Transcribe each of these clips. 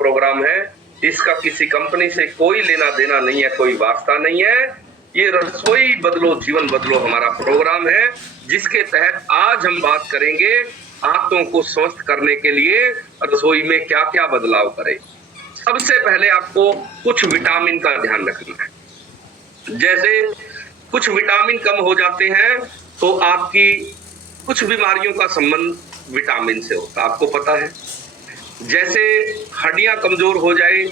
Programme है। इसका किसी कंपनी से कोई लेना देना नहीं है, कोई वास्ता नहीं है। ये रसोई बदलो जीवन बदलो हमारा प्रोग्राम है, जिसके तहत आज हम बात करेंगे आंतों को स्वस्थ करने के लिए रसोई में क्या क्या बदलाव करें। सबसे पहले आपको कुछ विटामिन का ध्यान रखना है। जैसे कुछ विटामिन कम हो जाते हैं तो आपकी कुछ बीमारियों का संबंध विटामिन से होता है, आपको पता है। जैसे हड्डियां कमजोर हो जाए,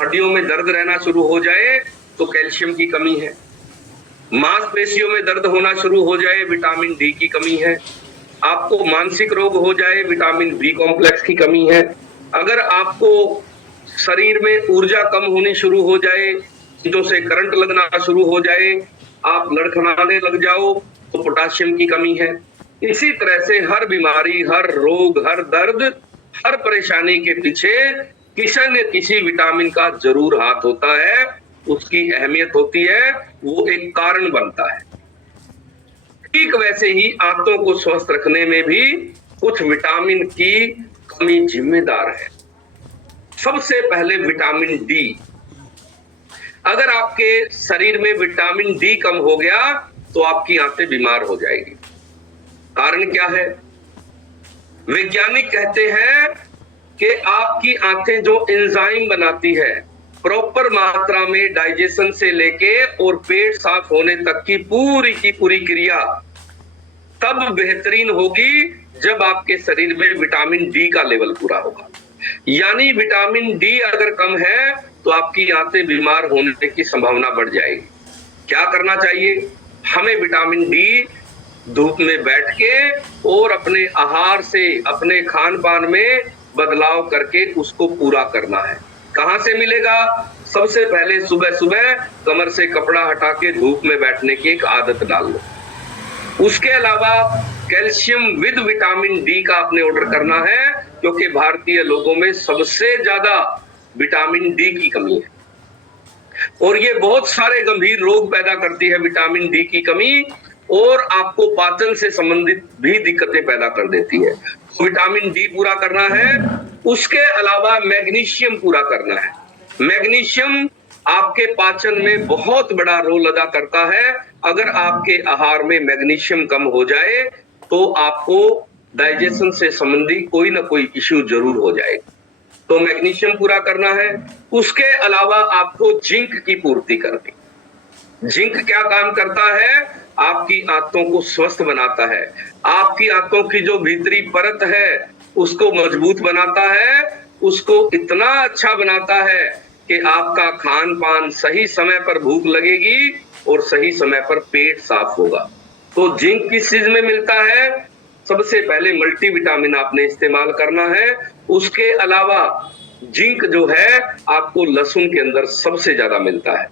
हड्डियों में दर्द रहना शुरू हो जाए तो कैल्शियम की कमी है। मांसपेशियों में दर्द होना शुरू हो जाए, विटामिन डी की कमी है। आपको मानसिक रोग हो जाए, विटामिन बी कॉम्प्लेक्स की कमी है। अगर आपको शरीर में ऊर्जा कम होनी शुरू हो जाए, चीजों से करंट लगना शुरू हो जाए, आप लड़खड़ाने लग जाओ तो पोटाशियम की कमी है। इसी तरह से हर बीमारी, हर रोग, हर दर्द, हर परेशानी के पीछे किसी न किसी विटामिन का जरूर हाथ होता है, उसकी अहमियत होती है, वो एक कारण बनता है। ठीक वैसे ही आंतों को स्वस्थ रखने में भी कुछ विटामिन की कमी जिम्मेदार है। सबसे पहले विटामिन डी। अगर आपके शरीर में विटामिन डी कम हो गया तो आपकी आंतें बीमार हो जाएगी। कारण क्या है? वैज्ञानिक कहते हैं कि आपकी आंतें जो एंजाइम बनाती है, प्रॉपर मात्रा में डाइजेशन से लेके और पेट साफ होने तक की पूरी क्रिया तब बेहतरीन होगी जब आपके शरीर में विटामिन डी का लेवल पूरा होगा। यानी विटामिन डी अगर कम है तो आपकी आंतें बीमार होने की संभावना बढ़ जाएगी। क्या करना चाहिए? हमें विटामिन डी धूप में बैठ के और अपने आहार से, अपने खान पान में बदलाव करके उसको पूरा करना है। कहां से मिलेगा? सबसे पहले सुबह सुबह कमर से कपड़ा हटा के धूप में बैठने की एक आदत डाल लो। उसके अलावा कैल्शियम विद विटामिन डी का आपने ऑर्डर करना है, क्योंकि भारतीय लोगों में सबसे ज्यादा विटामिन डी की कमी है और ये बहुत सारे गंभीर रोग पैदा करती है विटामिन डी की कमी, और आपको पाचन से संबंधित भी दिक्कतें पैदा कर देती है। तो विटामिन डी पूरा करना है। उसके अलावा मैग्नीशियम पूरा करना है। मैग्नीशियम आपके पाचन में बहुत बड़ा रोल अदा करता है। अगर आपके आहार में मैग्नीशियम कम हो जाए तो आपको डाइजेशन से संबंधी कोई ना कोई इश्यू जरूर हो जाएगा। तो मैग्नीशियम पूरा करना है। उसके अलावा आपको जिंक की पूर्ति करनी। जिंक क्या काम करता है? आपकी आंतों को स्वस्थ बनाता है, आपकी आंतों की जो भीतरी परत है उसको मजबूत बनाता है, उसको इतना अच्छा बनाता है कि आपका खान पान सही समय पर भूख लगेगी और सही समय पर पेट साफ होगा। तो जिंक किस चीज में मिलता है? सबसे पहले मल्टीविटामिन आपने इस्तेमाल करना है। उसके अलावा जिंक जो है आपको लहसुन के अंदर सबसे ज्यादा मिलता है।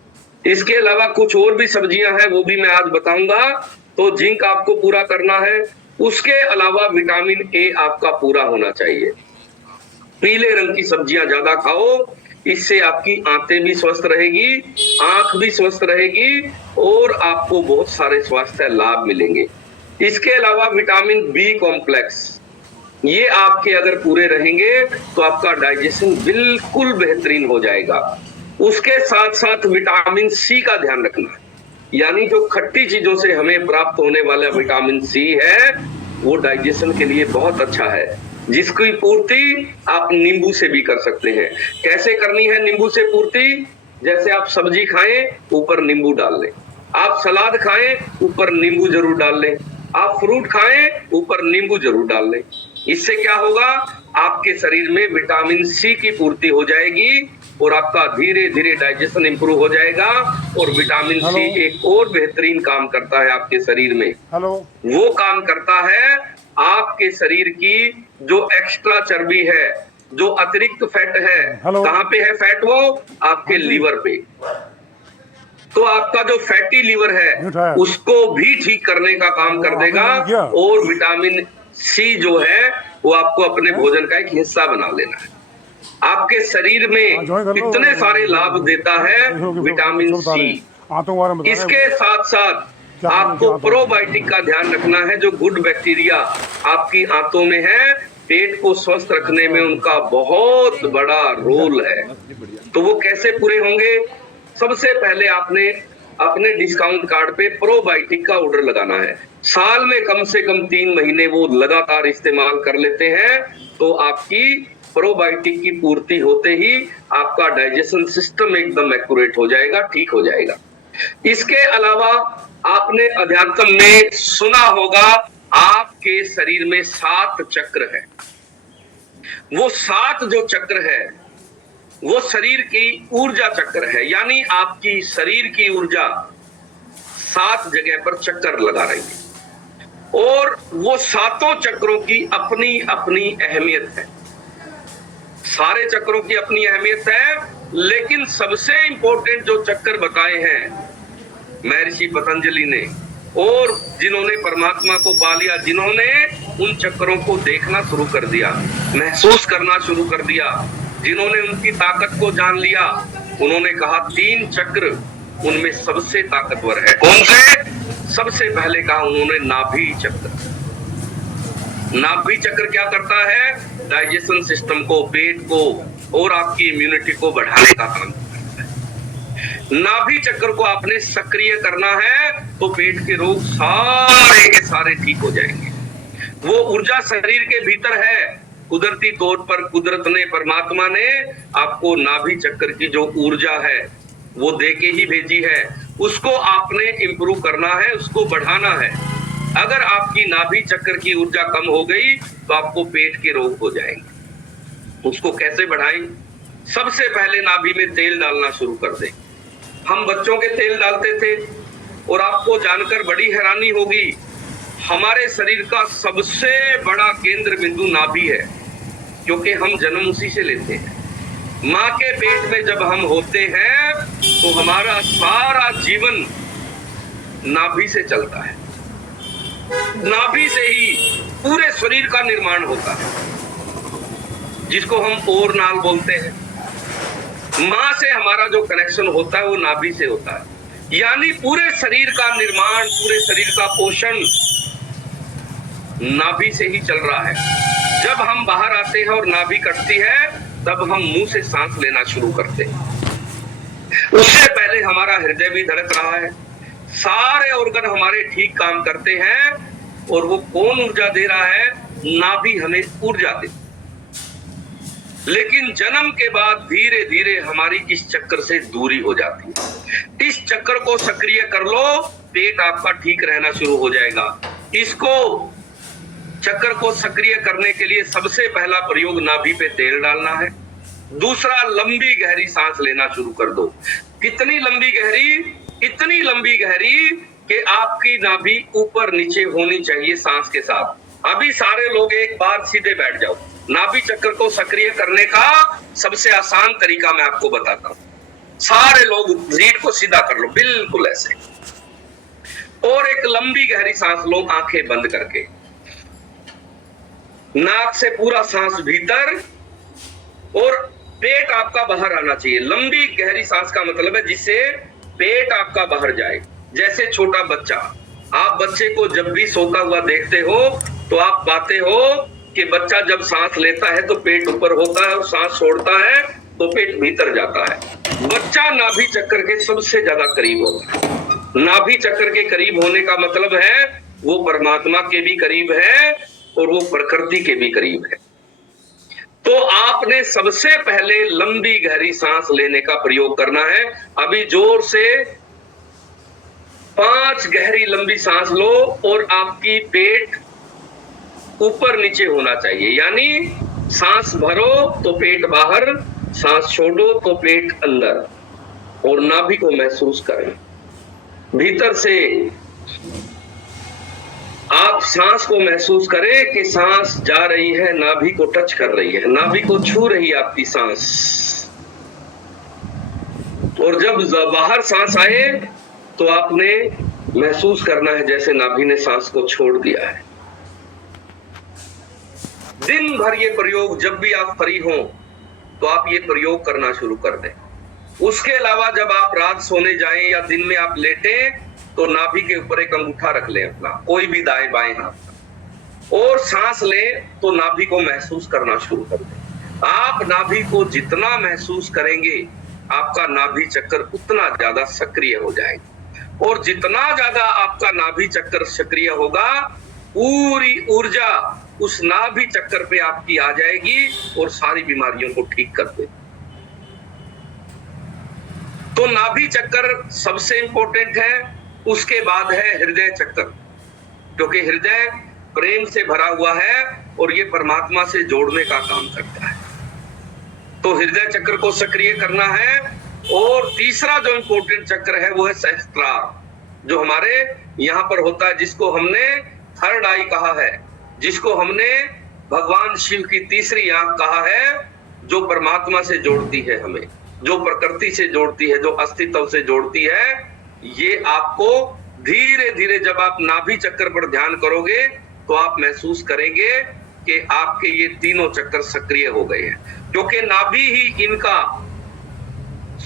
इसके अलावा कुछ और भी सब्जियां हैं, वो भी मैं आज बताऊंगा। तो जिंक आपको पूरा करना है। उसके अलावा विटामिन ए आपका पूरा होना चाहिए। पीले रंग की सब्जियां ज्यादा खाओ, इससे आपकी आंतें भी स्वस्थ रहेगी, आंख भी स्वस्थ रहेगी और आपको बहुत सारे स्वास्थ्य लाभ मिलेंगे। इसके अलावा विटामिन बी कॉम्प्लेक्स, ये आपके अगर पूरे रहेंगे तो आपका डाइजेशन बिल्कुल बेहतरीन हो जाएगा। उसके साथ साथ विटामिन सी का ध्यान रखना, यानी जो खट्टी चीजों से हमें प्राप्त होने वाला विटामिन सी है वो डाइजेशन के लिए बहुत अच्छा है, जिसकी पूर्ति आप नींबू से भी कर सकते हैं। कैसे करनी है नींबू से पूर्ति? जैसे आप सब्जी खाएं, ऊपर नींबू डाल लें, आप सलाद खाएं, ऊपर नींबू जरूर डाल लें, आप फ्रूट खाएं, ऊपर नींबू जरूर डाल लें। इससे क्या होगा? आपके शरीर में विटामिन सी की पूर्ति हो जाएगी और आपका धीरे धीरे डाइजेशन इंप्रूव हो जाएगा। और विटामिन सी एक और बेहतरीन काम करता है आपके शरीर में। वो काम करता है आपके शरीर की जो एक्स्ट्रा चर्बी है, जो अतिरिक्त फैट है, कहाँ पे है फैट? वो आपके लीवर पे। तो आपका जो फैटी लीवर है उसको भी ठीक करने का काम कर देगा। और विटामिन सी जो है वो आपको अपने भोजन का एक हिस्सा बना लेना है। आपके शरीर में इतने सारे लाभ देता है विटामिन सी। इसके साथ साथ आपको प्रोबायोटिक का ध्यान रखना है। जो गुड बैक्टीरिया आपकी आंतों में है पेट को स्वस्थ रखने में उनका बहुत बड़ा रोल है। तो वो कैसे पूरे होंगे? सबसे पहले आपने अपने डिस्काउंट कार्ड पे प्रोबायोटिक का ऑर्डर लगाना है। साल में कम से कम 3 महीने वो लगातार इस्तेमाल कर लेते हैं तो आपकी प्रोबायोटिक की पूर्ति होते ही आपका डाइजेशन सिस्टम एकदम एक्यूरेट हो जाएगा, ठीक हो जाएगा। इसके अलावा आपने अध्यात्म में सुना होगा, आपके शरीर में 7 चक्र है। वो 7 जो चक्र है वो शरीर की ऊर्जा चक्र है, यानी आपकी शरीर की ऊर्जा 7 जगह पर चक्कर लगा रही है और वो 7 चक्रों की अपनी अपनी अहमियत है। सारे चक्रों की अपनी अहमियत है, लेकिन सबसे इंपॉर्टेंट जो चक्कर बताए हैं महर्षि पतंजलि ने, और जिन्होंने परमात्मा को पा लिया, जिन्होंने उन चक्रों को देखना शुरू कर दिया, महसूस करना शुरू कर दिया, जिन्होंने उनकी ताकत को जान लिया, उन्होंने कहा 3 चक्र उनमें सबसे ताकतवर है। कौन से? सबसे पहले कहा उन्होंने नाभि चक्र। नाभि चक्र क्या करता है? डाइजेशन सिस्टम को, पेट को और आपकी इम्यूनिटी को बढ़ाने का काम करता है। नाभि चक्र को आपने सक्रिय करना है तो पेट के रोग सारे के सारे ठीक हो जाएंगे। वो ऊर्जा शरीर के भीतर है। कुदरती तौर पर कुदरत ने, परमात्मा ने आपको नाभि चक्र की जो ऊर्जा है वो दे के ही भेजी है। उसको आपने इंप्रूव करना है, उसको बढ़ाना है। अगर आपकी नाभि चक्र की ऊर्जा कम हो गई तो आपको पेट के रोग हो जाएंगे। उसको कैसे बढ़ाएं? सबसे पहले नाभि में तेल डालना शुरू कर दें। हम बच्चों के तेल डालते थे और आपको जानकर बड़ी हैरानी होगी, हमारे शरीर का सबसे बड़ा केंद्र बिंदु नाभि है, क्योंकि हम जन्म उसी से लेते हैं। माँ के पेट में जब हम होते हैं तो हमारा सारा जीवन नाभि से चलता है। नाभि से ही पूरे शरीर का निर्माण होता है, जिसको हम ओरनाल बोलते हैं। माँ से हमारा जो कनेक्शन होता है वो नाभि से होता है, यानी पूरे शरीर का निर्माण, पूरे शरीर का पोषण नाभि से ही चल रहा है। जब हम बाहर आते हैं और नाभि कटती है तब हम मुंह से सांस लेना शुरू करते हैं। उससे पहले हमारा हृदय भी धड़क रहा है, सारे ऑर्गन हमारे ठीक काम करते हैं। और वो कौन ऊर्जा दे रहा है? नाभि हमें ऊर्जा दे। लेकिन जन्म के बाद धीरे धीरे हमारी इस चक्र से दूरी हो जाती है। इस चक्र को सक्रिय कर लो, पेट आपका ठीक रहना शुरू हो जाएगा। इसको चक्र को सक्रिय करने के लिए सबसे पहला प्रयोग नाभि पे तेल डालना है। दूसरा, लंबी गहरी सांस लेना शुरू कर दो। कितनी लंबी गहरी? इतनी लंबी गहरी कि आपकी नाभि ऊपर नीचे होनी चाहिए सांस के साथ। अभी सारे लोग एक बार सीधे बैठ जाओ। नाभि चक्र को सक्रिय करने का सबसे आसान तरीका मैं आपको बताता हूं। सारे लोग रीढ़ को सीधा कर लो, बिल्कुल ऐसे, और एक लंबी गहरी सांस लो आंखें बंद करके। नाक से पूरा सांस भीतर और पेट आपका बाहर आना चाहिए। लंबी गहरी सांस का मतलब है जिससे पेट आपका बाहर जाए। जैसे छोटा बच्चा, आप बच्चे को जब भी सोता हुआ देखते हो तो आप पाते हो कि बच्चा जब सांस लेता है तो पेट ऊपर होता है और सांस छोड़ता है तो पेट भीतर जाता है। बच्चा नाभि चक्र के सबसे ज्यादा करीब होता है। नाभि चक्र के करीब होने का मतलब है वो परमात्मा के भी करीब है और वो प्रकृति के भी करीब है। तो आपने सबसे पहले लंबी गहरी सांस लेने का प्रयोग करना है। अभी जोर से 5 गहरी लंबी सांस लो और आपकी पेट ऊपर नीचे होना चाहिए, यानी सांस भरो तो पेट बाहर, सांस छोड़ो तो पेट अंदर, और नाभि को महसूस करें। भीतर से आप सांस को महसूस करें कि सांस जा रही है, नाभि को टच कर रही है, नाभि को छू रही है आपकी सांस। और जब बाहर सांस आए तो आपने महसूस करना है जैसे नाभि ने सांस को छोड़ दिया है। दिन भर ये प्रयोग, जब भी आप फ्री हो तो आप ये प्रयोग करना शुरू कर दें। उसके अलावा जब आप रात सोने जाएं या दिन में आप लेटें तो नाभि के ऊपर एक अंगूठा रख लें अपना, कोई भी दाएं बाएं हाथ का। और सांस लें तो नाभि को महसूस करना शुरू कर दें। आप नाभि को जितना महसूस करेंगे आपका नाभि चक्र उतना ज्यादा सक्रिय हो जाएगा, और जितना ज्यादा आपका नाभि चक्र सक्रिय होगा पूरी ऊर्जा उस नाभि चक्र पे आपकी आ जाएगी और सारी बीमारियों को ठीक कर देगी। तो नाभि चक्र सबसे इंपॉर्टेंट है। उसके बाद है हृदय चक्र, क्योंकि हृदय प्रेम से भरा हुआ है और ये परमात्मा से जोड़ने का काम करता है। तो हृदय चक्र को सक्रिय करना है। और तीसरा जो इंपॉर्टेंट चक्र है वो है सहस्त्रार, जो हमारे यहाँ पर होता है, जिसको हमने थर्ड आई कहा है, जिसको हमने भगवान शिव की तीसरी आंख कहा है, जो परमात्मा से जोड़ती है हमें, जो प्रकृति से जोड़ती है, जो अस्तित्व से जोड़ती है। ये आपको धीरे धीरे जब आप नाभि चक्र पर ध्यान करोगे तो आप महसूस करेंगे कि आपके ये तीनों चक्र सक्रिय हो गए हैं, क्योंकि नाभि ही इनका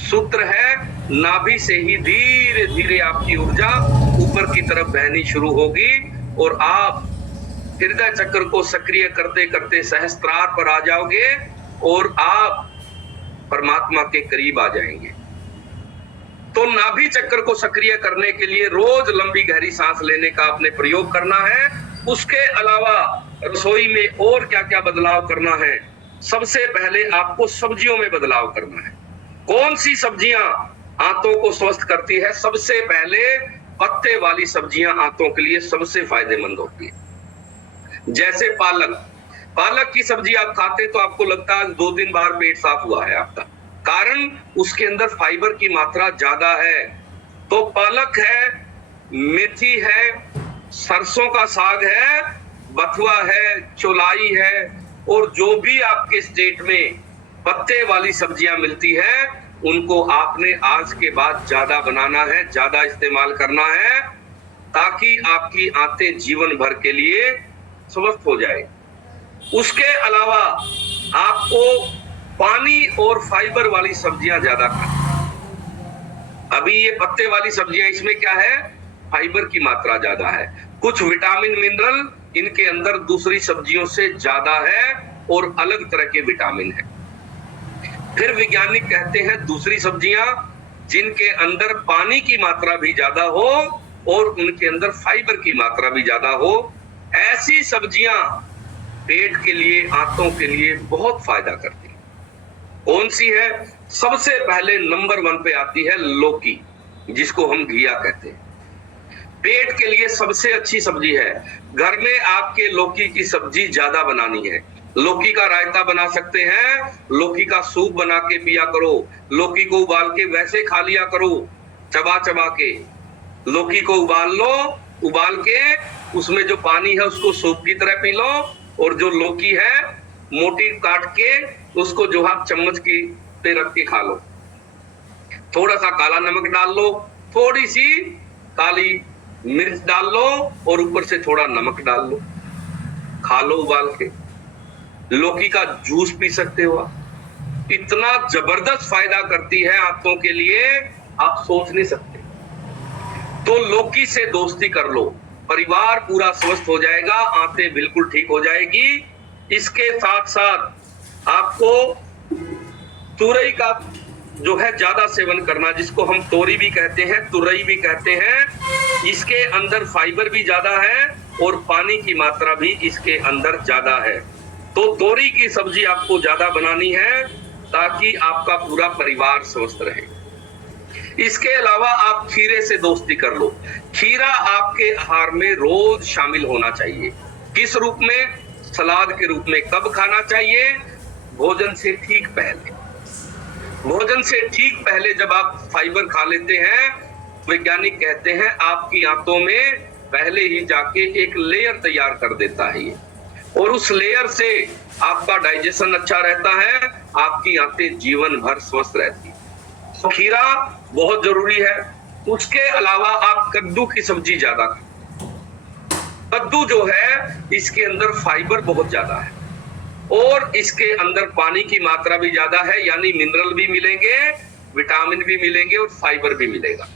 सूत्र है। नाभि से ही धीरे धीरे आपकी ऊर्जा ऊपर की तरफ बहनी शुरू होगी और आप हृदय चक्र को सक्रिय करते करते सहस्त्रार पर आ जाओगे और आप परमात्मा के करीब आ जाएंगे। तो नाभि चक्र को सक्रिय करने के लिए रोज लंबी गहरी सांस लेने का आपने प्रयोग करना है। उसके अलावा रसोई में और क्या क्या बदलाव करना है? सबसे पहले आपको सब्जियों में बदलाव करना है। कौन सी सब्जियां आंतों को स्वस्थ करती है? सबसे पहले पत्ते वाली सब्जियां आंतों के लिए सबसे फायदेमंद होती है। जैसे पालक, पालक की सब्जी आप खाते तो आपको लगता है 2 दिन बाद पेट साफ हुआ है आपका, कारण उसके अंदर फाइबर की मात्रा ज्यादा है। तो पालक है, मेथी है, सरसों का साग है, बथुआ है, चौलाई है, और जो भी आपके स्टेट में पत्ते वाली सब्जियां मिलती है उनको आपने आज के बाद ज्यादा बनाना है, ज्यादा इस्तेमाल करना है, ताकि आपकी आंतें जीवन भर के लिए स्वस्थ हो जाए। उसके अलावा आपको पानी और फाइबर वाली सब्जियां ज्यादा खानी। अभी ये पत्ते वाली सब्जियां, इसमें क्या है? फाइबर की मात्रा ज्यादा है, कुछ विटामिन मिनरल इनके अंदर दूसरी सब्जियों से ज्यादा है और अलग तरह के विटामिन है। फिर वैज्ञानिक कहते हैं दूसरी सब्जियां जिनके अंदर पानी की मात्रा भी ज्यादा हो और उनके अंदर फाइबर की मात्रा भी ज्यादा हो, ऐसी सब्जियां पेट के लिए, आंतों के लिए बहुत फायदा करती है। कौन सी है? सबसे पहले नंबर 1 पे आती है लौकी, जिसको हम घिया कहते हैं। पेट के लिए सबसे अच्छी सब्जी है। घर में आपके लौकी की सब्जी ज्यादा बनानी है। लौकी का रायता बना सकते हैं, लौकी का सूप बना के पिया करो, लौकी को उबाल के वैसे खा लिया करो, चबा चबा के। लौकी को उबाल लो, उबाल के उसमें जो पानी है उसको सूप की तरह पी लो, और जो लौकी है मोटी काट के उसको जो आप चम्मच की पे रख के खा लो। थोड़ा सा काला नमक डाल लो, थोड़ी सी काली मिर्च डाल लो और ऊपर से थोड़ा नमक डाल लो, खा लो उबाल के। लौकी का जूस पी सकते हो आप। इतना जबरदस्त फायदा करती है आंतों के लिए, आप सोच नहीं सकते। तो लौकी से दोस्ती कर लो, परिवार पूरा स्वस्थ हो जाएगा, आंतें बिल्कुल ठीक हो जाएगी। इसके साथ साथ आपको तुरई का जो है ज्यादा सेवन करना, जिसको हम तोरी भी कहते हैं, तुरई भी कहते हैं। इसके अंदर फाइबर भी ज्यादा है और पानी की मात्रा भी इसके अंदर ज्यादा है। तो तोरी की सब्जी आपको ज्यादा बनानी है ताकि आपका पूरा परिवार स्वस्थ रहे। इसके अलावा आप खीरे से दोस्ती कर लो। खीरा आपके आहार में रोज शामिल होना चाहिए। किस रूप में? सलाद के रूप में। कब खाना चाहिए? भोजन से ठीक पहले। भोजन से ठीक पहले जब आप फाइबर खा लेते हैं, वैज्ञानिक कहते हैं आपकी आंतों में पहले ही जाके एक लेयर तैयार कर देता है ये, और उस लेयर से आपका डाइजेशन अच्छा रहता है, आपकी आंतें जीवन भर स्वस्थ रहती है। तो खीरा बहुत जरूरी है। उसके अलावा आप कद्दू की सब्जी ज्यादा खाएं। कद्दू जो है इसके अंदर फाइबर बहुत ज्यादा है और इसके अंदर पानी की मात्रा भी ज्यादा है, यानी मिनरल भी मिलेंगे, विटामिन भी मिलेंगे और फाइबर भी मिलेगा।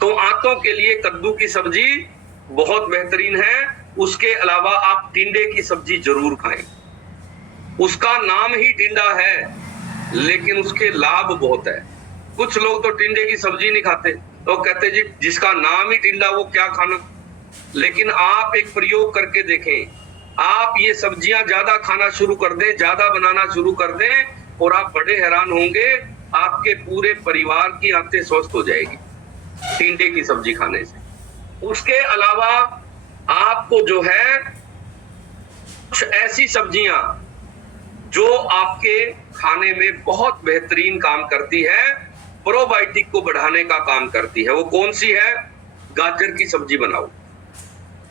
तो आंतों के लिए कद्दू की सब्जी बहुत बेहतरीन है। उसके अलावा आप टिंडे की सब्जी जरूर खाएं। उसका नाम ही टिंडा है, लेकिन उसके लाभ बहुत है। कुछ लोग तो टिंडे की सब्जी नहीं खाते, तो कहते जी जिसका नाम ही टिंडा वो क्या खाना। लेकिन आप एक प्रयोग करके देखें, आप ये सब्जियां ज्यादा खाना शुरू कर दें, ज्यादा बनाना शुरू कर दें, और आप बड़े हैरान होंगे, आपके पूरे परिवार की आंतें स्वस्थ हो जाएगी टिंडे की सब्जी खाने से। उसके अलावा आपको जो है कुछ ऐसी सब्जियां जो आपके खाने में बहुत बेहतरीन काम करती है, प्रोबायोटिक को बढ़ाने का काम करती है, वो कौन सी है? गाजर की सब्जी बनाओ,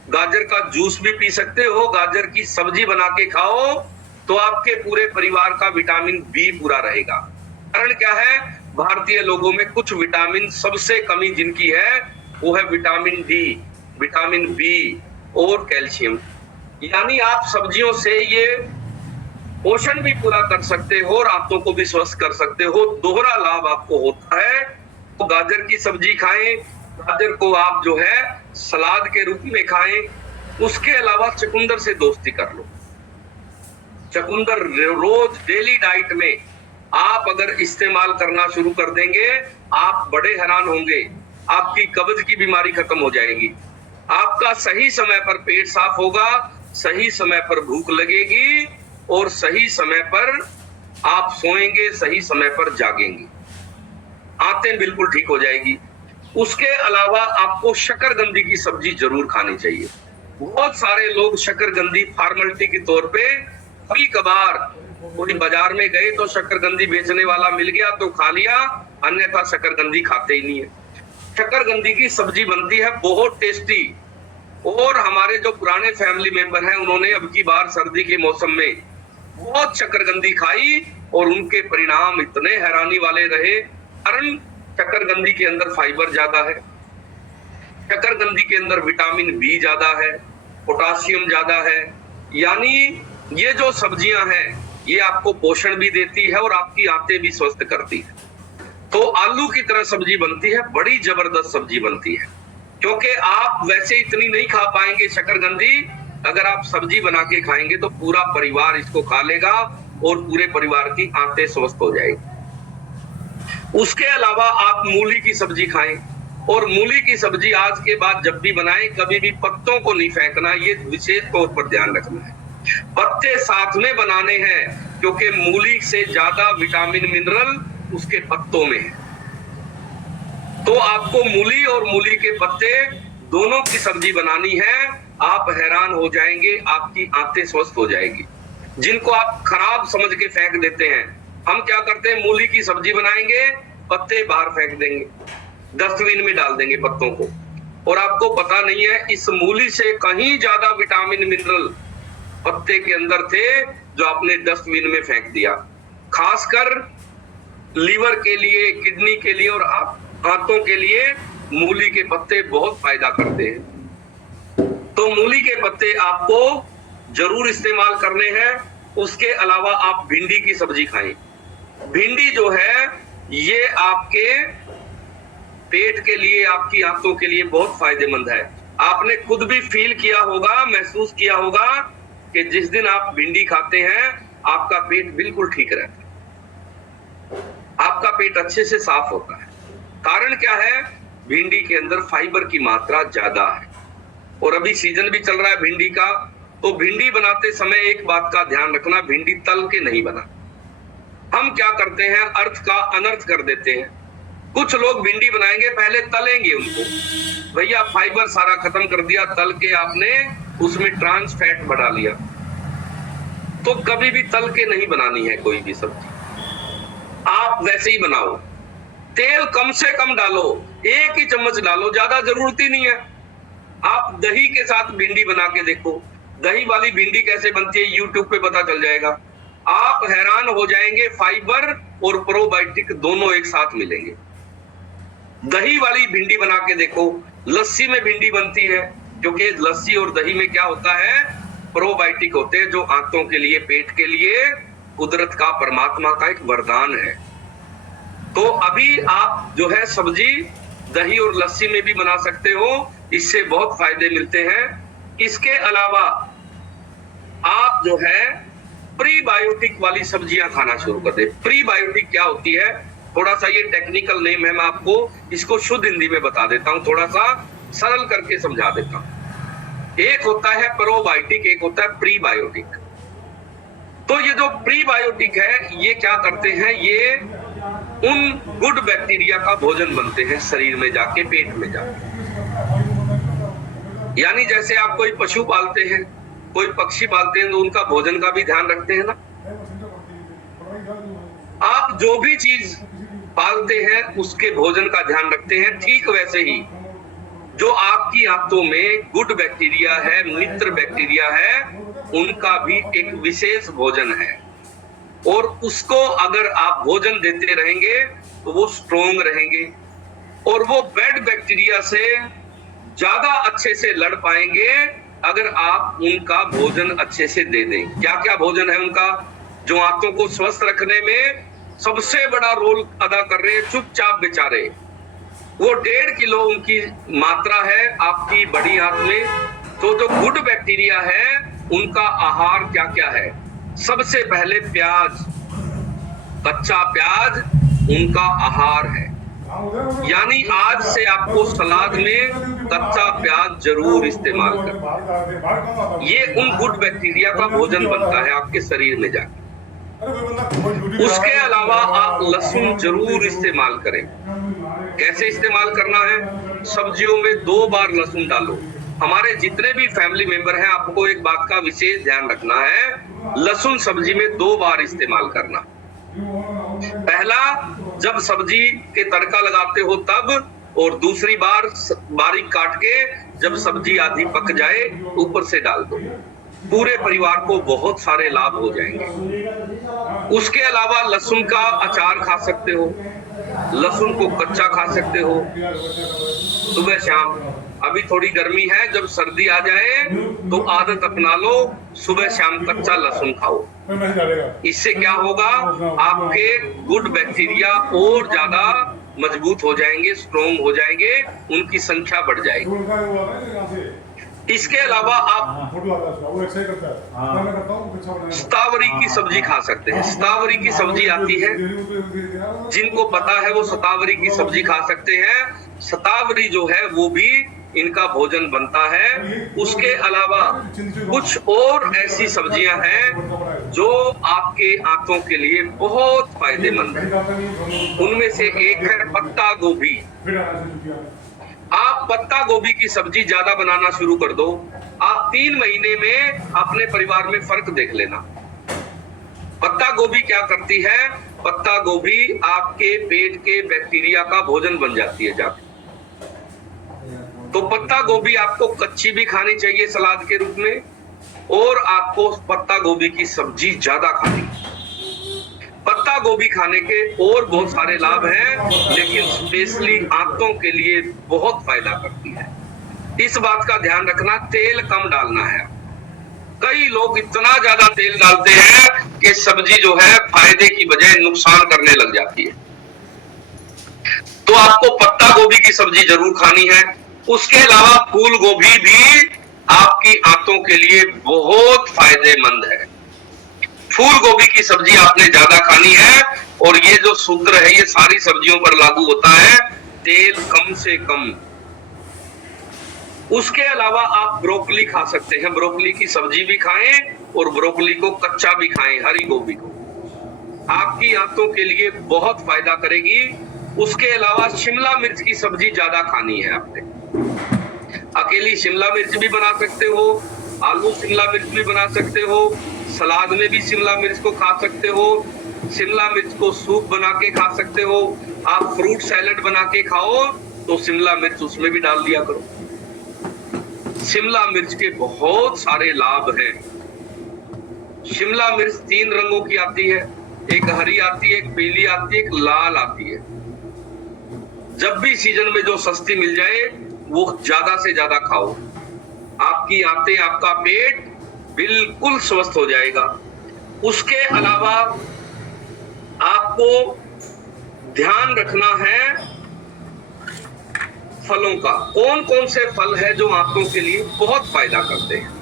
गाजर का जूस भी पी सकते हो, गाजर की सब्जी बना के खाओ, तो आपके पूरे परिवार का विटामिन बी पूरा रहेगा। कारण क्या है? भारतीय लोगों में कुछ विटामिन सबसे कमी जिनकी है वो है विटामिन डी, विटामिन बी और कैल्शियम। यानी आप सब्जियों से ये पोषण भी पूरा कर सकते हो और आंतों को भी स्वस्थ कर सकते हो, दोहरा लाभ आपको होता है। तो गाजर की सब्जी खाएं, गाजर को आप जो है सलाद के रूप में खाएं। उसके अलावा चुकंदर से दोस्ती कर लो। चुकंदर रोज डेली डाइट में आप अगर इस्तेमाल करना शुरू कर देंगे, आप बड़े हैरान होंगे, आपकी कब्ज की बीमारी खत्म हो जाएगी, आपका सही समय पर पेट साफ होगा, सही समय पर भूख लगेगी और सही समय पर आप सोएंगे, सही समय पर जागेंगे, आंतें बिल्कुल ठीक हो जाएगी। उसके अलावा आपको शकरकंदी की सब्जी जरूर खानी चाहिए। बहुत सारे लोग शकरकंदी फॉर्मेलिटी के तौर पे कभी कभार कोई बाजार में गए तो शकरकंदी बेचने वाला मिल गया तो खा लिया, अन्यथा शकरकंदी खाते ही नहीं है। शकरकंदी की सब्जी बनती है बहुत टेस्टी, और हमारे जो पुराने फैमिली मेंबर हैं उन्होंने अब की बार सर्दी के मौसम में बहुत शकरकंदी खाई और उनके परिणाम इतने हैरानी वाले रहे। कारण शकरकंदी के अंदर फाइबर ज्यादा है, शकरकंदी के अंदर विटामिन बी ज्यादा है, पोटासियम ज्यादा है। यानी ये जो सब्जियां हैं ये आपको पोषण भी देती है और आपकी आंतें भी स्वस्थ करती है। तो आलू की तरह सब्जी बनती है, बड़ी जबरदस्त सब्जी बनती है, क्योंकि आप वैसे इतनी नहीं खा पाएंगे शकरकंदी। अगर आप सब्जी बना के खाएंगे तो पूरा परिवार इसको खा लेगा और पूरे परिवार की आंतें स्वस्थ हो जाएगी। उसके अलावा आप मूली की सब्जी खाएं, और मूली की सब्जी आज के बाद जब भी बनाएं कभी भी पत्तों को नहीं फेंकना, ये विशेष तौर पर ध्यान रखना है। पत्ते साथ में बनाने हैं, क्योंकि मूली से ज्यादा विटामिन मिनरल उसके पत्तों में है। तो आपको मूली और मूली के पत्ते दोनों की सब्जी बनानी है, आप हैरान हो जाएंगे, आपकी आंतें स्वस्थ हो जाएगी। जिनको आप खराब समझ के फेंक देते हैं, हम क्या करते हैं, मूली की सब्जी बनाएंगे, पत्ते बाहर फेंक देंगे, डस्टबिन में डाल देंगे पत्तों को, और आपको पता नहीं है इस मूली से कहीं ज्यादा विटामिन मिनरल पत्ते के अंदर थे जो आपने डस्टबिन में फेंक दिया। खासकर लीवर के लिए, किडनी के लिए और आंतों के लिए मूली के पत्ते बहुत फायदा करते हैं। तो मूली के पत्ते आपको जरूर इस्तेमाल करने हैं। उसके अलावा आप भिंडी की सब्जी खाएं। भिंडी जो है ये आपके पेट के लिए, आपकी आंतों के लिए बहुत फायदेमंद है। आपने खुद भी फील किया होगा, महसूस किया होगा कि जिस दिन आप भिंडी खाते हैं आपका पेट बिल्कुल ठीक रहता है, आपका पेट अच्छे से साफ होता है। कारण क्या है? भिंडी के अंदर फाइबर की मात्रा ज्यादा है, और अभी सीजन भी चल रहा है भिंडी का। तो भिंडी बनाते समय एक बात का ध्यान रखना, भिंडी तल के नहीं बना। हम क्या करते हैं, अर्थ का अनर्थ कर देते हैं। कुछ लोग भिंडी बनाएंगे, पहले तलेंगे उनको, भैया फाइबर सारा खत्म कर दिया, तल के आपने उसमें ट्रांस फैट बढ़ा लिया। तो कभी भी तल के नहीं बनानी है कोई भी सब्जी, आप वैसे ही बनाओ। तेल कम से कम डालो, 1 ही चम्मच डालो, ज्यादा जरूरत ही नहीं है। आप दही के साथ भिंडी बना के देखो, दही वाली भिंडी कैसे बनती है यूट्यूब पे पता चल जाएगा। आप हैरान हो जाएंगे, फाइबर और प्रोबायोटिक दोनों एक साथ मिलेंगे। दही वाली भिंडी बना के देखो। लस्सी में भिंडी बनती है, क्योंकि लस्सी और दही में क्या होता है, प्रोबायोटिक होते हैं, जो आंतों के लिए, पेट के लिए कुदरत का, परमात्मा का एक वरदान है। तो अभी आप जो है सब्जी दही और लस्सी में भी बना सकते हो, इससे बहुत फायदे मिलते हैं। इसके अलावा आप जो है प्रीबायोटिक वाली सब्जियां खाना शुरू कर दे। प्रीबायोटिक क्या होती है, थोड़ा सा ये टेक्निकल नेम है, मैं आपको इसको शुद्ध हिंदी में बता देता हूं, थोड़ा सा सरल करके समझा देता हूं। एक होता है प्रोबायोटिक, एक होता है प्रीबायोटिक। तो ये जो प्रीबायोटिक है ये क्या करते हैं, ये उन गुड बैक्टीरिया का भोजन बनते हैं शरीर में जाके, पेट में जाके। यानी जैसे आप कोई पशु पालते हैं, कोई पक्षी पालते हैं, तो उनका भोजन का भी ध्यान रखते हैं ना। आप जो भी चीज पालते हैं उसके भोजन का ध्यान रखते हैं। ठीक वैसे ही जो आपकी आंतों में गुड बैक्टीरिया है, मित्र बैक्टीरिया है, उनका भी एक विशेष भोजन है, और उसको अगर आप भोजन देते रहेंगे तो वो स्ट्रोंग रहेंगे और वो बैड बैक्टीरिया से ज्यादा अच्छे से लड़ पाएंगे अगर आप उनका भोजन अच्छे से दे दें। क्या क्या भोजन है उनका, जो आंतों को स्वस्थ रखने में सबसे बड़ा रोल अदा कर रहे हैं, चुपचाप बेचारे, वो 1.5 किलो उनकी मात्रा है आपकी बड़ी आंत में। तो जो गुड बैक्टीरिया है उनका आहार क्या क्या है, सबसे पहले प्याज, कच्चा प्याज उनका आहार है। यानी आज से आपको सलाद में कच्चा प्याज जरूर इस्तेमाल करें, ये उन गुड बैक्टीरिया का भोजन बनता है आपके शरीर में जाकर। उसके अलावा आप लहसुन जरूर इस्तेमाल करें। कैसे इस्तेमाल करना है, सब्जियों में 2 बार लहसुन डालो। हमारे जितने भी फैमिली मेंबर हैं, आपको एक बात का विशेष ध्यान रखना है, लहसुन सब्जी में 2 बार इस्तेमाल करना। पहला जब सब्जी के तड़का लगाते हो तब, और दूसरी बार बारीक काट के जब सब्जी आधी पक जाए ऊपर से डाल दो। पूरे परिवार को बहुत सारे लाभ हो जाएंगे। उसके अलावा लहसुन का अचार खा सकते हो, लहसुन को कच्चा खा सकते हो सुबह शाम। अभी थोड़ी गर्मी है, जब सर्दी आ जाए तो आदत अपना लो, सुबह शाम कच्चा लहसुन खाओ। इससे क्या होगा, आपके गुड बैक्टीरिया और ज्यादा मजबूत हो जाएंगे, स्ट्रोंग हो जाएंगे, उनकी संख्या बढ़ जाएगी। इसके अलावा आप शतावरी की सब्जी खा सकते हैं। शतावरी की सब्जी आती है, जिनको पता है वो शतावरी की सब्जी खा सकते हैं। शतावरी जो है वो भी इनका भोजन बनता है। उसके अलावा कुछ और ऐसी सब्जियां हैं जो आपके आंतों के लिए बहुत फायदेमंद है। उनमें से एक है पत्ता गोभी। आप पत्ता गोभी की सब्जी ज्यादा बनाना शुरू कर दो, आप 3 महीने में अपने परिवार में फर्क देख लेना। पत्ता गोभी क्या करती है, पत्ता गोभी आपके पेट के बैक्टीरिया का भोजन बन जाती है जाके। तो पत्ता गोभी आपको कच्ची भी खानी चाहिए सलाद के रूप में, और आपको पत्ता गोभी की सब्जी ज्यादा खानी। पत्ता गोभी खाने के और बहुत सारे लाभ हैं, लेकिन स्पेशली आंतों के लिए बहुत फायदा करती है। इस बात का ध्यान रखना, तेल कम डालना है। कई लोग इतना ज्यादा तेल डालते हैं कि सब्जी जो है फायदे की बजाय नुकसान करने लग जाती है। तो आपको पत्ता गोभी की सब्जी जरूर खानी है। उसके अलावा फूल गोभी भी आपकी आंतों के लिए बहुत फायदेमंद है। फूल गोभी की सब्जी आपने ज्यादा खानी है, और ये जो सूत्र है ये सारी सब्जियों पर लागू होता है, तेल कम से कम। उसके अलावा आप ब्रोकली खा सकते हैं, ब्रोकली की सब्जी भी खाएं और ब्रोकली को कच्चा भी खाएं, हरी गोभी को, आपकी आंतों के लिए बहुत फायदा करेगी। उसके अलावा शिमला मिर्च की सब्जी ज्यादा खानी है आपने। अकेली शिमला मिर्च भी बना सकते हो, आलू शिमला मिर्च भी बना सकते हो, सलाद में भी शिमला मिर्च को खा सकते हो, शिमला मिर्च को सूप बना के खा सकते हो। आप फ्रूट सैलेड बना के खाओ तो शिमला मिर्च उसमें भी डाल दिया करो। शिमला मिर्च के बहुत सारे लाभ हैं। शिमला मिर्च 3 रंगों की आती है, एक हरी आती है, एक पीली आती है, एक लाल आती है। जब भी सीजन में जो सस्ती मिल जाए वो ज्यादा से ज्यादा खाओ, आपकी आंतें, आपका पेट बिल्कुल स्वस्थ हो जाएगा। उसके अलावा आपको ध्यान रखना है, फलों का, कौन कौन से फल है जो आंतों के लिए बहुत फायदा करते हैं।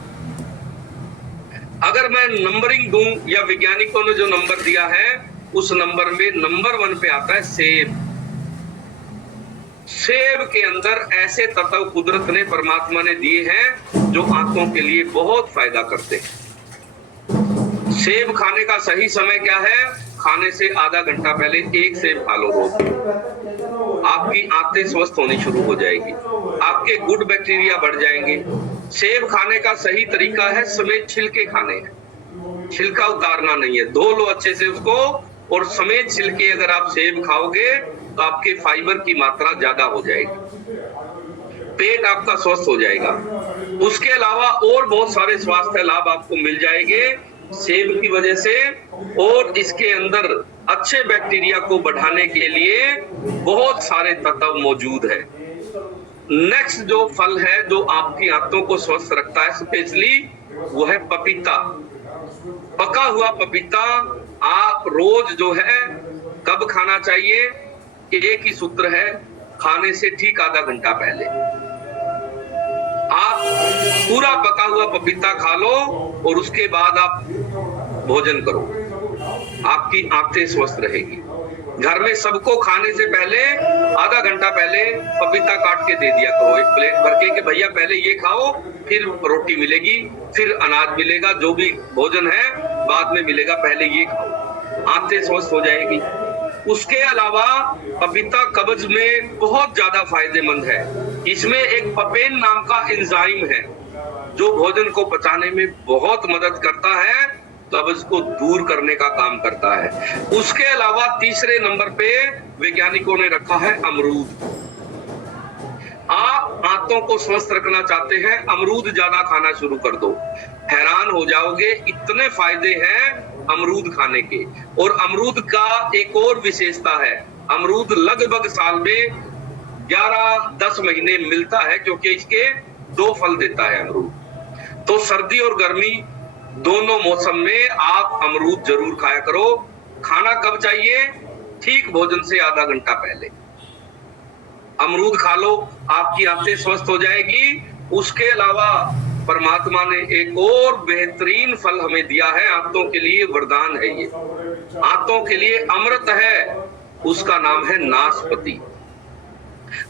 अगर मैं नंबरिंग दूं या वैज्ञानिकों ने जो नंबर दिया है उस नंबर में नंबर 1 पे आता है सेब। सेब के अंदर ऐसे तत्व कुदरत ने, परमात्मा ने दिए हैं जो आंतों के लिए बहुत फायदा करते हैं। सेब खाने का सही समय क्या है? खाने से आधा घंटा पहले एक सेब खा लो रोज। आपकी आंतें स्वस्थ होनी शुरू हो जाएगी, आपके गुड बैक्टीरिया बढ़ जाएंगे। सेब खाने का सही तरीका है समेत छिलके खाने हैं, छिलका उतारना नहीं है। धो लो अच्छे से उसको और समेत छिलके अगर आप सेब खाओगे तो आपके फाइबर की मात्रा ज्यादा हो जाएगी, पेट आपका स्वस्थ हो जाएगा। उसके अलावा और बहुत सारे स्वास्थ्य लाभ आपको मिल जाएंगे सेब की वजह से, और इसके अंदर अच्छे बैक्टीरिया को बढ़ाने के लिए बहुत सारे तत्व मौजूद है। नेक्स्ट जो फल है जो आपकी आंतों को स्वस्थ रखता है स्पेशली, वो है पपीता। पका हुआ पपीता आप रोज जो है कब खाना चाहिए? एक ही सूत्र है, खाने से ठीक आधा घंटा पहले आप पूरा पका हुआ पपीता खा लो और उसके बाद आप भोजन करो, आपकी आंतें स्वस्थ रहेगी। घर में सबको खाने से पहले आधा घंटा पहले पपीता काट के दे दिया करो, एक प्लेट भर के कि भैया पहले ये खाओ, फिर रोटी मिलेगी, फिर अनाज मिलेगा, जो भी भोजन है बाद में मिलेगा, पहले ये खाओ, आंतें स्वस्थ हो जाएगी। उसके अलावा पपीता कब्ज में बहुत ज्यादा फायदेमंद है। इसमें एक पपेन नाम का एंजाइम है जो भोजन को पचाने में बहुत मदद करता है, कब्ज को दूर करने का काम करता है। उसके अलावा तीसरे नंबर पे वैज्ञानिकों ने रखा है अमरूद। आप आंतों को स्वस्थ रखना चाहते हैं, अमरूद ज्यादा खाना शुरू कर दो, हैरान हो जाओगे इतने फायदे हैं अमरूद खाने के। और अमरूद का एक और विशेषता है, अमरूद लगभग साल में 11-10 महीने मिलता है क्योंकि इसके 2 फल देता है अमरूद। तो सर्दी और गर्मी दोनों मौसम में आप अमरूद जरूर खाया करो। खाना कब चाहिए? ठीक भोजन से आधा घंटा पहले अमरूद खा लो, आपकी आंतें स्वस्थ हो जाएगी। उसके अलावा परमात्मा ने एक और बेहतरीन फल हमें दिया है, आंतों के लिए वरदान है, ये आंतों के लिए अमृत है, उसका नाम है नाशपाती।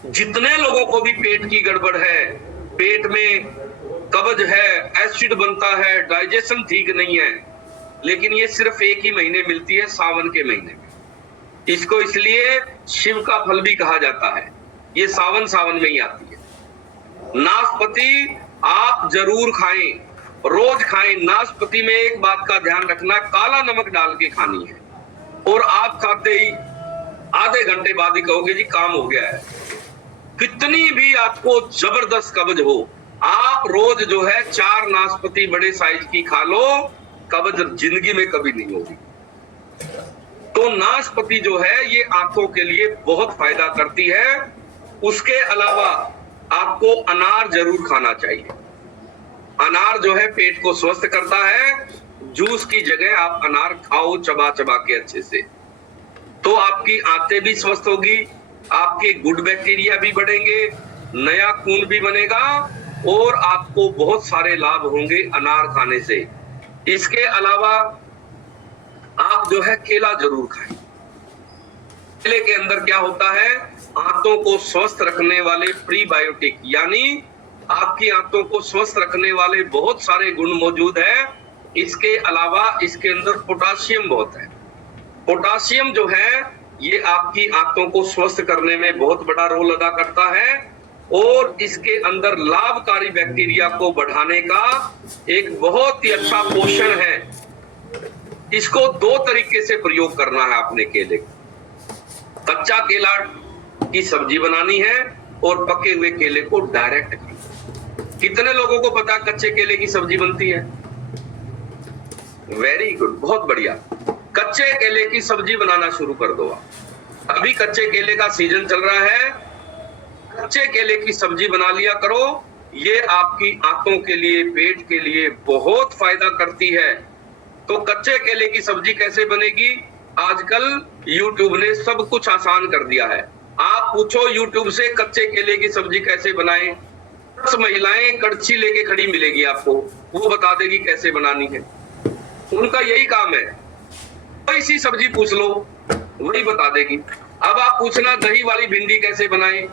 जितने लोगों को भी पेट की गड़बड़ है, पेट में कब्ज है, एसिड बनता है, डाइजेशन ठीक नहीं है, लेकिन ये सिर्फ एक ही महीने मिलती है, सावन के महीने में। इसको इसलिए शिव का फल भी कहा जाता है, ये सावन में ही आती है। नाशपाती आप जरूर खाएं, रोज खाएं। नाशपाती में एक बात का ध्यान रखना, काला नमक डाल के खानी है, और आप खाते ही आधे घंटे बाद ही कहोगे जी काम हो गया है। कितनी भी आपको जबरदस्त कब्ज हो, आप रोज जो है 4 नाशपाती बड़े साइज की खा लो, कब्ज जिंदगी में कभी नहीं होगी। तो नाशपाती जो है ये आंतों के लिए बहुत फायदा करती है। उसके अलावा आपको अनार जरूर खाना चाहिए। अनार जो है पेट को स्वस्थ करता है, जूस की जगह आप अनार खाओ चबा चबा के अच्छे से, तो आपकी आंतें भी स्वस्थ होगी, आपके गुड बैक्टीरिया भी बढ़ेंगे, नया खून भी बनेगा और आपको बहुत सारे लाभ होंगे अनार खाने से। इसके अलावा आप जो है केला जरूर खाएं। केले के अंदर क्या होता है, आंतों को स्वस्थ रखने वाले प्रीबायोटिक, यानी आपकी आंतों को स्वस्थ रखने वाले बहुत सारे गुण मौजूद है। इसके अलावा इसके अंदर पोटाशियम बहुत है। पोटाशियम जो है ये आपकी आंतों को स्वस्थ करने में बहुत बड़ा रोल अदा करता है, और इसके अंदर लाभकारी बैक्टीरिया को बढ़ाने का एक बहुत ही अच्छा पोषण है। इसको 2 तरीके से प्रयोग करना है आपने केले को। कच्चा केला की सब्जी बनानी है और पके हुए केले को डायरेक्ट खाना। कितने लोगों को पता कच्चे केले की सब्जी बनती है? वेरी गुड, बहुत बढ़िया। कच्चे केले की सब्जी बनाना शुरू कर दो आप। अभी कच्चे केले का सीजन चल रहा है, कच्चे केले की सब्जी बना लिया करो। ये आपकी आंतों के लिए, पेट के लिए बहुत फायदा करती है। तो कच्चे केले की सब्जी कैसे बनेगी? आजकल YouTube ने सब कुछ आसान कर दिया है। आप पूछो यूट्यूब से कच्चे केले की सब्जी कैसे बनाएं, 10 महिलाएं कड़छी लेके खड़ी मिलेगी आपको, वो बता देगी कैसे बनानी है। उनका यही काम है। कोई सी सब्जी पूछ लो वही बता देगी। अब आप पूछना दही वाली भिंडी कैसे बनाएं,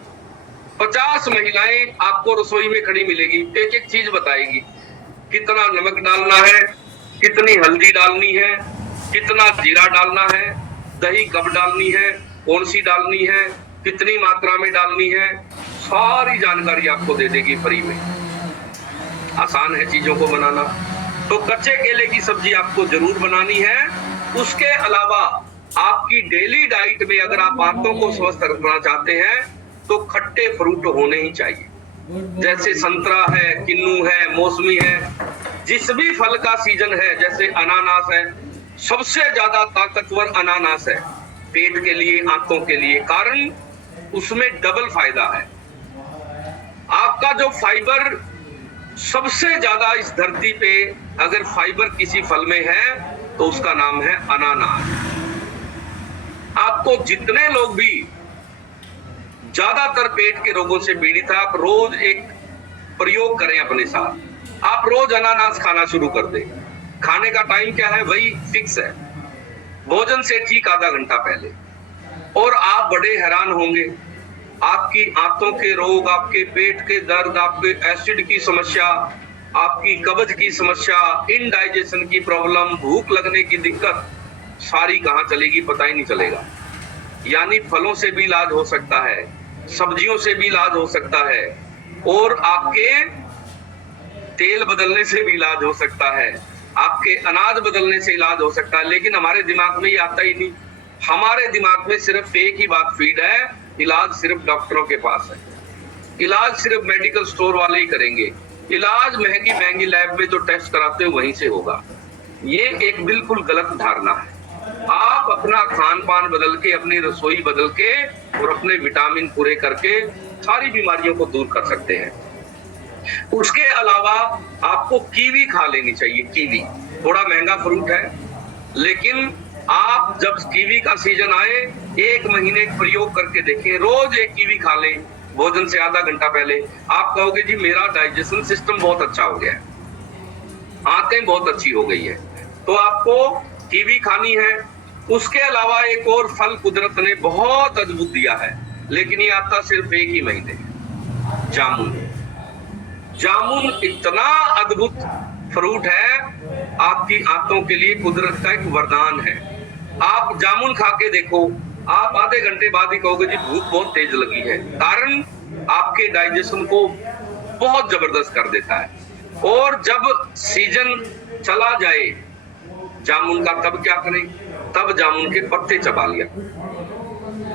50 महिलाएं आपको रसोई में खड़ी मिलेगी, एक एक चीज बताएगी। कितना नमक डालना है, कितनी हल्दी डालनी है, कितना जीरा डालना है, दही कब डालनी है, कौन सी डालनी है, कितनी मात्रा में डालनी है, सारी जानकारी आपको दे देगी फ्री में। आसान है चीजों को बनाना। तो कच्चे केले की सब्जी आपको जरूर बनानी है। उसके अलावा आपकी डेली डाइट में अगर आप आंतों को स्वस्थ रखना चाहते हैं तो खट्टे फ्रूट होने ही चाहिए, जैसे संतरा है, किन्नू है, मौसमी है, जिस भी फल का सीजन है, जैसे अनानास है, सबसे ज्यादा ताकतवर अनानास है पेट के लिए, आंतों के लिए, कारण उसमें डबल फायदा है। आपका जो फाइबर सबसे ज्यादा इस धरती पे अगर फाइबर किसी फल में है तो उसका नाम है अनानास। आपको जितने लोग भी ज्यादातर पेट के रोगों से पीड़ित है, आप रोज एक प्रयोग करें अपने साथ। आप रोज अनानास खाना शुरू कर दें। खाने का टाइम क्या है, वही फिक्स है, भोजन से ठीक आधा घंटा पहले। और आप बड़े हैरान होंगे, आपकी आंतों के रोग, आपके पेट के दर्द, आपके एसिड की समस्या, आपकी कब्ज की समस्या, इनडाइजेशन की प्रॉब्लम, भूख लगने की दिक्कत, सारी कहां चलेगी पता ही नहीं चलेगा। यानी फलों से भी इलाज हो सकता है, सब्जियों से भी इलाज हो सकता है, और आपके तेल बदलने से भी इलाज हो सकता है, आपके अनाज बदलने से इलाज हो सकता है। लेकिन हमारे दिमाग में ये आता ही नहीं। हमारे दिमाग में सिर्फ एक ही बात फीड है, इलाज सिर्फ डॉक्टरों के पास है, इलाज सिर्फ मेडिकल स्टोर वाले ही करेंगे, इलाज महंगी महंगी लैब में जो टेस्ट कराते हो वहीं से होगा। ये एक बिल्कुल गलत धारणा है। आप अपना खान पान बदल के, अपनी रसोई बदल के और अपने विटामिन पूरे करके सारी बीमारियों को दूर कर सकते हैं। उसके अलावा आपको कीवी खा लेनी चाहिए। कीवी थोड़ा महंगा फ्रूट है, लेकिन आप जब कीवी का सीजन आए 1 महीने प्रयोग करके देखें, रोज एक कीवी खा लें भोजन से आधा घंटा पहले। आप कहोगे जी मेरा डाइजेशन सिस्टम बहुत अच्छा हो गया है, आंतें बहुत अच्छी हो गई है। तो आपको कीवी खानी है। उसके अलावा एक और फल कुदरत ने बहुत अद्भुत दिया है, लेकिन ये आता सिर्फ 1 ही महीने, जामुन। जामुन इतना अद्भुत फ्रूट है, आपकी आंतों के लिए कुदरत का एक वरदान है। आप जामुन खा के देखो, आप आधे घंटे बाद ही कहोगे जी भूख बहुत तेज लगी है, कारण आपके डाइजेशन को बहुत जबरदस्त कर देता है। और जब सीजन चला जाए जामुन का, तब क्या करें, तब जामुन के पत्ते चबा लिया।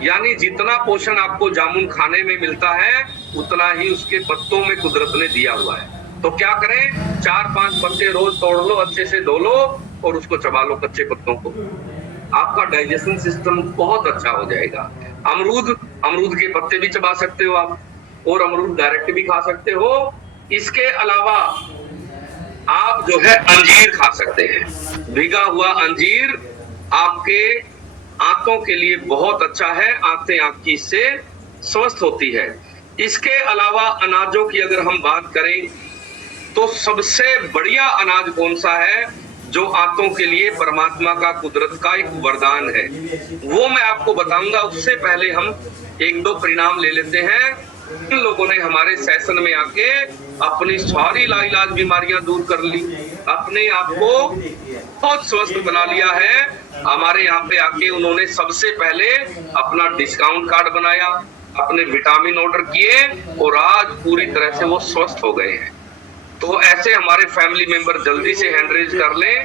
यानी जितना पोषण आपको जामुन खाने में मिलता है उतना ही उसके पत्तों में कुदरत ने दिया हुआ है। तो क्या करें, 4-5 पत्ते रोज तोड़ लो, अच्छे से धो लो और उसको चबा लो कच्चे पत्तों को। आपका डाइजेशन सिस्टम बहुत अच्छा हो जाएगा। अमरूद के पत्ते भी चबा सकते हो आप, और अमरूद डायरेक्ट भी खा सकते हो। इसके अलावा आप जो है अंजीर खा सकते हैं। भीगा हुआ अंजीर आपके आंतों के लिए बहुत अच्छा है, आंतें आपकी इससे स्वस्थ होती है। इसके अलावा अनाजों की अगर हम बात करें तो सबसे बढ़िया अनाज कौन सा है जो आंतों के लिए परमात्मा का, कुदरत का एक वरदान है, वो मैं आपको बताऊंगा। उससे पहले हम 1-2 परिणाम ले लेते हैं। इन लोगों ने हमारे सेशन में आके अपनी सारी लाइलाज बीमारियां दूर कर ली, अपने आप को बहुत स्वस्थ बना लिया है। हमारे यहाँ पे आके उन्होंने सबसे पहले अपना डिस्काउंट कार्ड बनाया, अपने विटामिन ऑर्डर किए और आज पूरी तरह से वो स्वस्थ हो गए हैं। तो ऐसे हमारे फैमिली मेंबर जल्दी से हैंड रेज कर लें